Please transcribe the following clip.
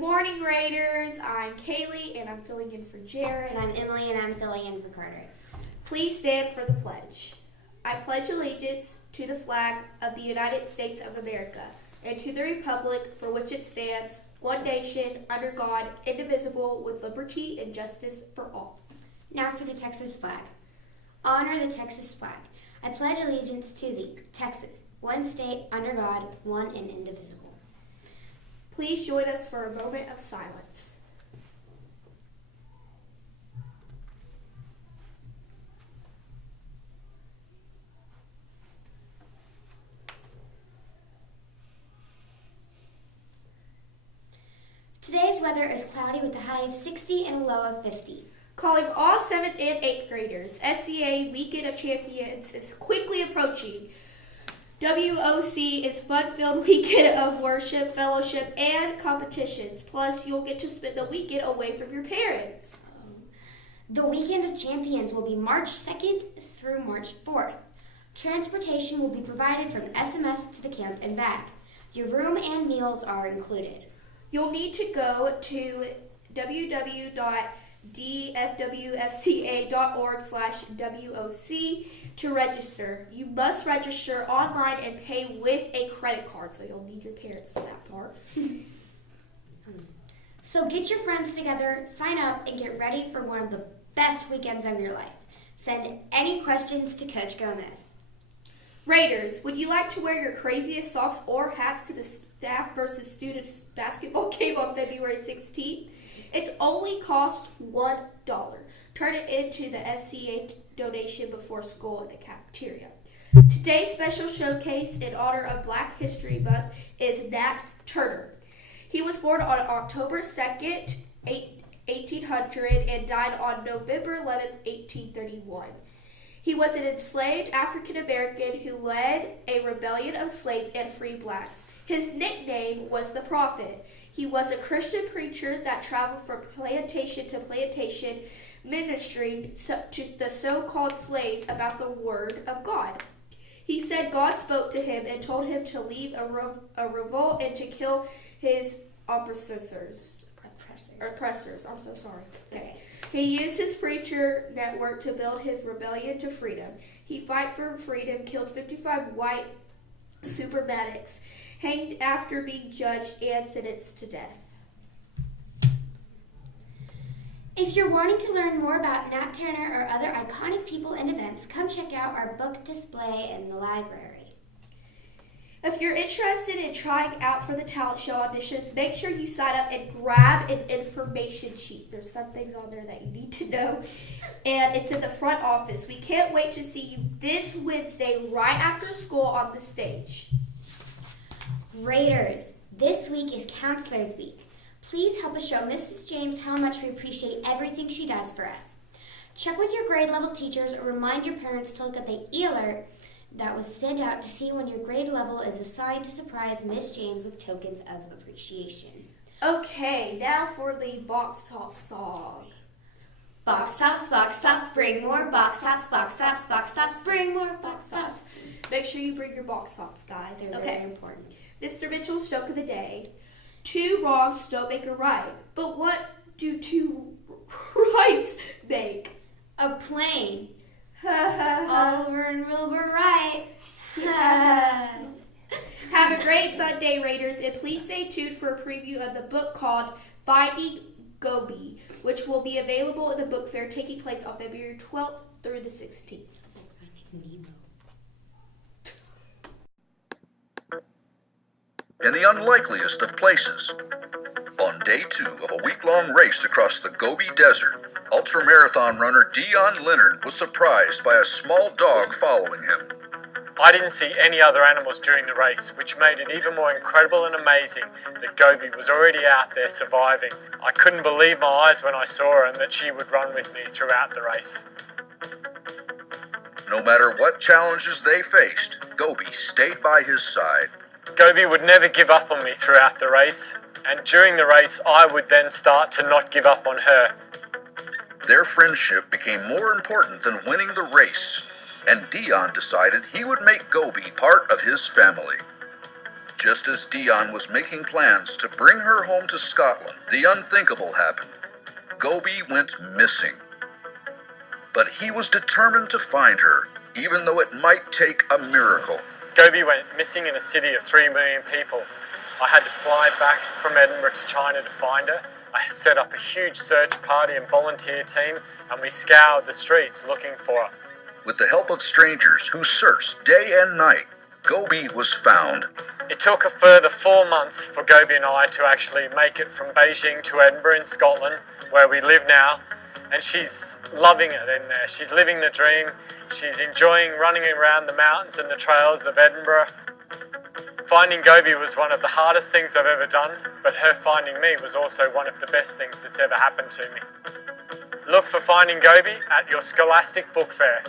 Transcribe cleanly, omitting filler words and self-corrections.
Good morning, Raiders. I'm Kaylee, and I'm filling in for Jared. And I'm Emily, and I'm filling in for Carter. Please stand for the pledge. I pledge allegiance to the flag of the United States of America and to the republic for which it stands, one nation, under God, indivisible, with liberty and justice for all. Now for the Texas flag. Honor the Texas flag. I pledge allegiance to thee, Texas, one state, under God, one and indivisible. Please join us for a moment of silence. Today's weather is cloudy with a high of 60 and a low of 50. Calling all 7th and 8th graders, SCA Weekend of Champions is quickly approaching. WOC is fun-filled weekend of worship, fellowship, and competitions. Plus, you'll get to spend the weekend away from your parents. The Weekend of Champions will be March 2nd through March 4th. Transportation will be provided from SMS to the camp and back. Your room and meals are included. You'll need to go to www.dfwfca.org/WOC to register. You must register online and pay with a credit card, so you'll need your parents for that part. So get your friends together, sign up, and get ready for one of the best weekends of your life. Send any questions to Coach Gomez. Raiders, would you like to wear your craziest socks or hats to the staff versus students basketball game on February 16th? It's only cost $1. Turn it into the SCA donation before school in the cafeteria. Today's special showcase in honor of Black History Month is Nat Turner. He was born on October 2nd, 1800 and died on November 11th, 1831. He was an enslaved African American who led a rebellion of slaves and freed blacks. His nickname was the Prophet. He was a Christian preacher that traveled from plantation to plantation, ministering to the so-called slaves about the Word of God. He said God spoke to him and told him to lead a revolt and to kill his oppressors. I'm so sorry. Okay. He used his preacher network to build his rebellion to freedom. He fought for freedom, killed 55 white suprematists, hanged after being judged, and sentenced to death. If you're wanting to learn more about Nat Turner or other iconic people and events, come check out our book display in the library. If you're interested in trying out for the talent show auditions, make sure you sign up and grab an information sheet. There's some things on there that you need to know, and it's in the front office. We can't wait to see you this Wednesday right after school on the stage. Raiders, this week is Counselors Week. Please help us show Mrs. James how much we appreciate everything she does for us. Check with your grade level teachers or remind your parents to look at the e-alert that was sent out to see when your grade level is assigned to surprise Miss James with tokens of appreciation. Okay, now for the box top song. Box tops, bring more. Box tops, bring more. Box tops. Make sure you bring your box tops, guys. They're very important. Mr. Mitchell's joke of the day. 2 wrongs don't make a right, but what do 2 rights make? A plane. Oliver and Wilbur Wright. Have a great Monday, Raiders, and please stay tuned for a preview of the book called Finding Gobi, which will be available in the book fair taking place on February 12th through the 16th. In the unlikeliest of places, on day 2 of a week-long race across the Gobi Desert, ultramarathon runner Dion Leonard was surprised by a small dog following him. I didn't see any other animals during the race, which made it even more incredible and amazing that Gobi was already out there surviving. I couldn't believe my eyes when I saw her and that she would run with me throughout the race. No matter what challenges they faced, Gobi stayed by his side. Gobi would never give up on me throughout the race, and during the race I would then start to not give up on her. Their friendship became more important than winning the race, and Dion decided he would make Gobi part of his family. Just as Dion was making plans to bring her home to Scotland, the unthinkable happened. Gobi went missing. But he was determined to find her, even though it might take a miracle. Gobi went missing in a city of 3 million people. I had to fly back from Edinburgh to China to find her. I set up a huge search party and volunteer team, and we scoured the streets looking for her. With the help of strangers who searched day and night, Gobi was found. It took a further 4 months for Gobi and I to actually make it from Beijing to Edinburgh in Scotland, where we live now, and she's loving it in there. She's living the dream. She's enjoying running around the mountains and the trails of Edinburgh. Finding Gobi was one of the hardest things I've ever done, but her finding me was also one of the best things that's ever happened to me. Look for Finding Gobi at your Scholastic Book Fair.